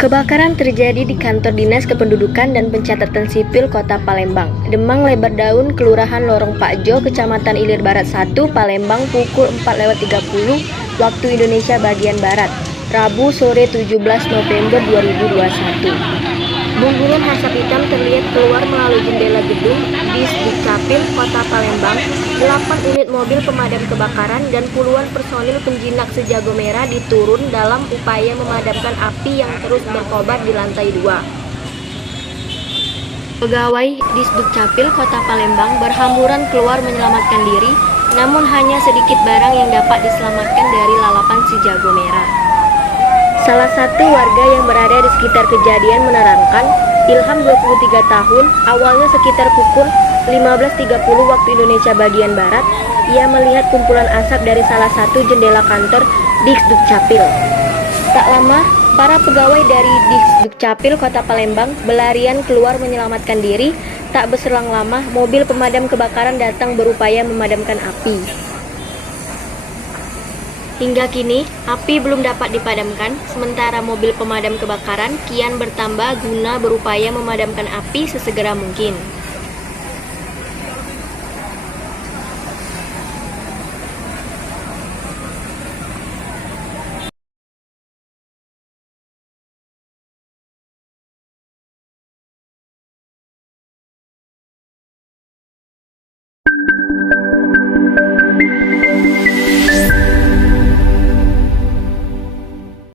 Kebakaran terjadi di kantor Dinas Kependudukan dan Pencatatan Sipil Kota Palembang, Demang Lebar Daun, Kelurahan Lorong Pakjo, Kecamatan Ilir Barat 1, Palembang, pukul 4.30 waktu Indonesia bagian Barat, Rabu sore 17 November 2021. Bunguran asap hitam terlihat keluar melalui jendela gedung Disdukcapil Kota Palembang. 8 unit mobil pemadam kebakaran dan puluhan personil penjinak sejago merah diturun dalam upaya memadamkan api yang terus berkobar di lantai 2. Pegawai Disdukcapil Kota Palembang berhamburan keluar menyelamatkan diri, namun hanya sedikit barang yang dapat diselamatkan dari lalapan si jago merah. Salah satu warga yang berada di sekitar kejadian menerangkan, Ilham 23 tahun, awalnya sekitar pukul 15.30 waktu Indonesia bagian Barat, ia melihat kumpulan asap dari salah satu jendela kantor Disdukcapil. Tak lama, para pegawai dari Disdukcapil Kota Palembang berlarian keluar menyelamatkan diri. Tak berselang lama, mobil pemadam kebakaran datang berupaya memadamkan api. Hingga kini, api belum dapat dipadamkan, sementara mobil pemadam kebakaran kian bertambah guna berupaya memadamkan api sesegera mungkin.